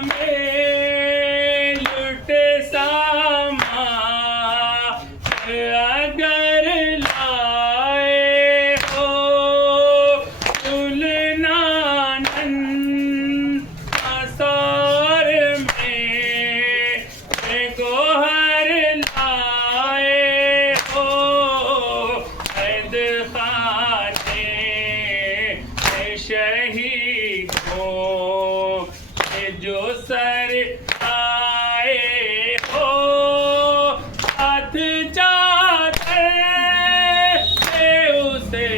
में लुटे सामा अगर लाए हो सुलनानन आसार में गोहर लाए हो ऐद खाने शहीद हो जो सर आए हो हाथ चादर से उसे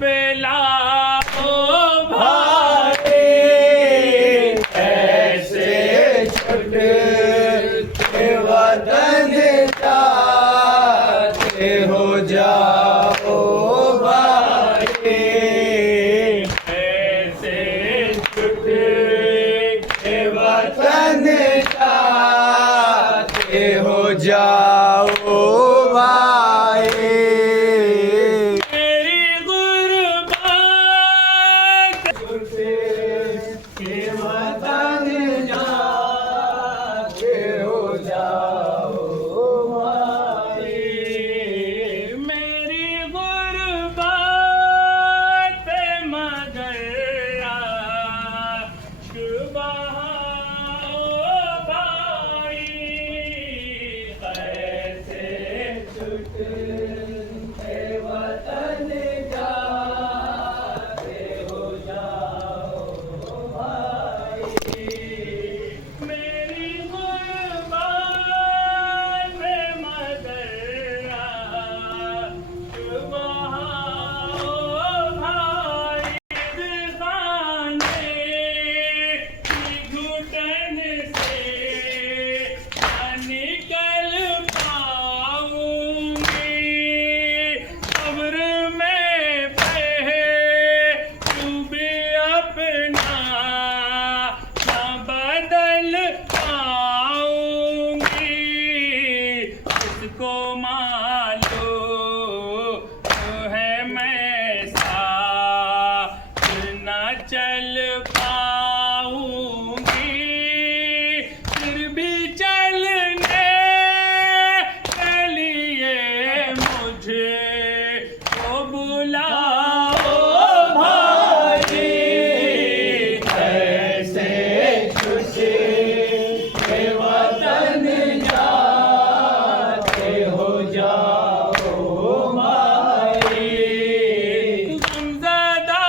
पिलाओ भाई ऐसे छुटे वतन जाते हो जाओ भाई ऐसे छुटे वतन जाते हो जाओ भाई मेरी गुरबात के वतन जाते हो जाओ भाई मेरी गुरबात मगर शुबहाओ भाई कैसे छुटे वतन जाते हो जाओ भाई मेरी गुरबात मगर शुबहाओ भाई खाने की घुटन से निकल पाऊंगी कब्र में तू भी अपना ना बदल पाऊंगी इसको मालूम है मैं साथ ना चल पाऊंगी फिर भी चलने के लिए मुझे तो बुलाओ भाई ऐसे छुटे वतन जाते हो जाओ भाई गमज़दा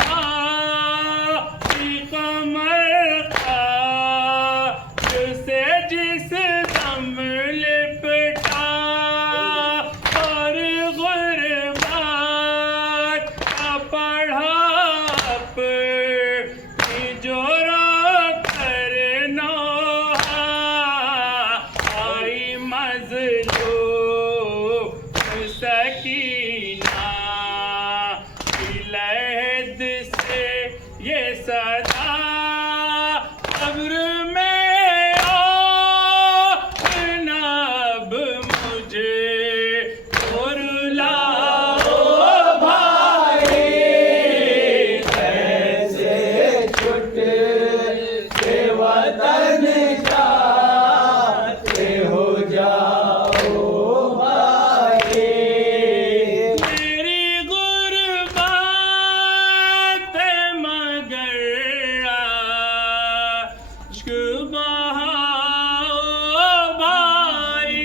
भाई कमर का से जिस दम लिपटा और गुरबात का पढ़ा अपनी जोरा करना आई मज़लूम सकीना की लहद से ये सदा कब्र में नब मुझे और लाओ भाई ऐसे छुटे वतन जाते हो जाओ भाई मेरी गुरबात मगर शुबहाओ भाई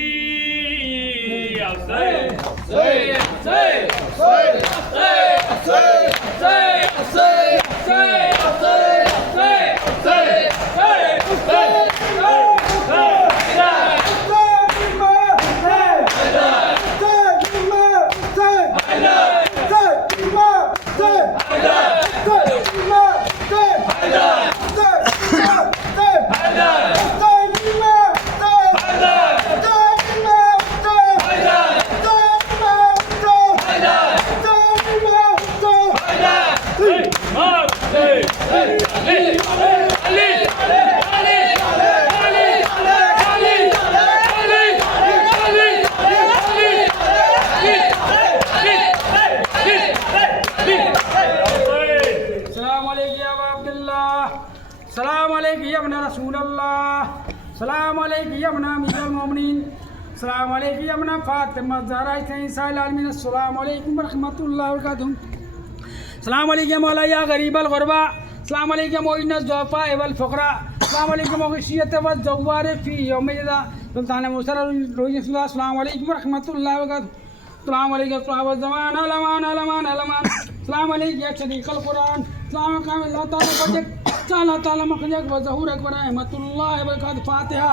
अलैका या इब्न रसूल अल्लाह, सलाम अलैका या इब्न अमीरुल मोमिनीन, सलाम अलैका या इब्न फातिमा ज़हरा निसाइल आलमीन, अस्सलाम अलैकुम व रहमतुल्लाहि व बरकातुहू, सलाम अलैका या मौला या गरीबल गुरबा, सलाम अलैका या मुइन्न ज़ुअफ़ा वल फ़ुक़रा, सलाम अलैका या मुग़शियत व ज़व्वार फ़ी यौम इज़ा सुल्तान मुसर रोज़, सलाम अलैकुम व रहमतुल्लाहि व बरकातुहू, सलाम अलैका या साहिब ज़मान अलमान अलमान अलमान, सलाम अलैका या शरीकल कुरान, सलाम अलैका अल्लाह ताला मखजक व ज़हूरक व रहमतुल्लाहि व बरकातुहू। फातिहा।